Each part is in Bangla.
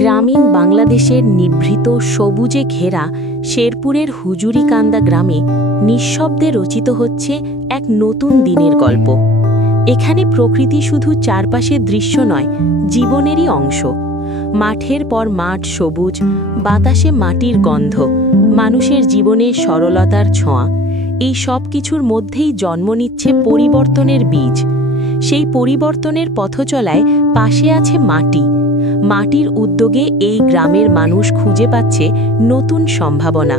গ্রামীণ বাংলাদেশের নিভৃত সবুজে ঘেরা শেরপুরের হুজুরিকান্দা গ্রামে নিঃশব্দে রচিত হচ্ছে এক নতুন দিনের গল্প। এখানে প্রকৃতি শুধু চারপাশের দৃশ্য নয়, জীবনেরই অংশ। মাঠের পর মাঠ সবুজ, বাতাসে মাটির গন্ধ, মানুষের জীবনে সরলতার ছোঁয়া, এই সব কিছুর মধ্যেই জন্ম নিচ্ছে পরিবর্তনের বীজ। সেই পরিবর্তনের পথচলায় পাশে আছে মাটি। মাটির উদ্যোগে এই গ্রামের মানুষ খুঁজে পাচ্ছে নতুন সম্ভাবনা,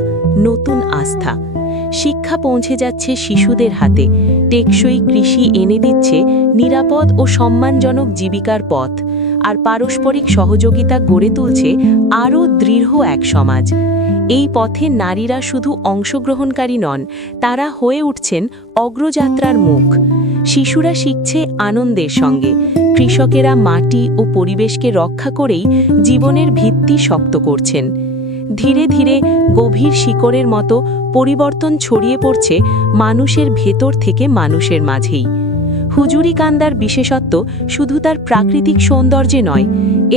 নতুন আস্থা। শিক্ষা পৌঁছে যাচ্ছে শিশুদের হাতে, টেকসই কৃষি এনে দিচ্ছে নিরাপদ ও সম্মানজনক জীবিকার পথ, আর পারস্পরিক সহযোগিতা গড়ে তুলছে আরও দৃঢ় এক সমাজ। এই পথে নারীরা শুধু অংশগ্রহণকারী নন, তারা হয়ে উঠছেন অগ্রযাত্রার মুখ। শিশুরা শিখছে আনন্দের সঙ্গে, কৃষকেরা মাটি ও পরিবেশকে রক্ষা করেই জীবনের ভিত্তি শক্ত করছেন। ধীরে ধীরে গভীর শিকড়ের মতো পরিবর্তন ছড়িয়ে পড়ছে মানুষের ভেতর থেকে মানুষের মাঝেই। হুজুরিকান্দার বিশেষত্ব শুধু তার প্রাকৃতিক সৌন্দর্যে নয়,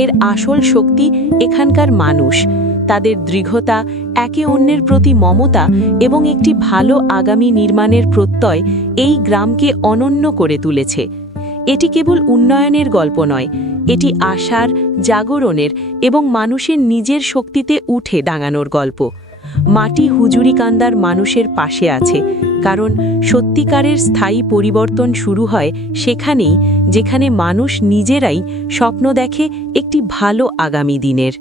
এর আসল শক্তি এখানকার মানুষ, তাদের দৃঢ়তা, একে অন্যের প্রতি মমতা এবং একটি ভালো আগামী নির্মাণের প্রত্যয় এই গ্রামকে অনন্য করে তুলেছে। এটি কেবল উন্নয়নের গল্প নয়, এটি আশার, জাগরণের এবং মানুষের নিজের শক্তিতে উঠে দাঁড়ানোর গল্প। মাটি হুজুরিকান্দার মানুষের পাশে আছে, কারণ সত্যিকারের স্থায়ী পরিবর্তন শুরু হয় সেখানেই, যেখানে মানুষ নিজেরাই স্বপ্ন দেখে একটি ভালো আগামী দিনের।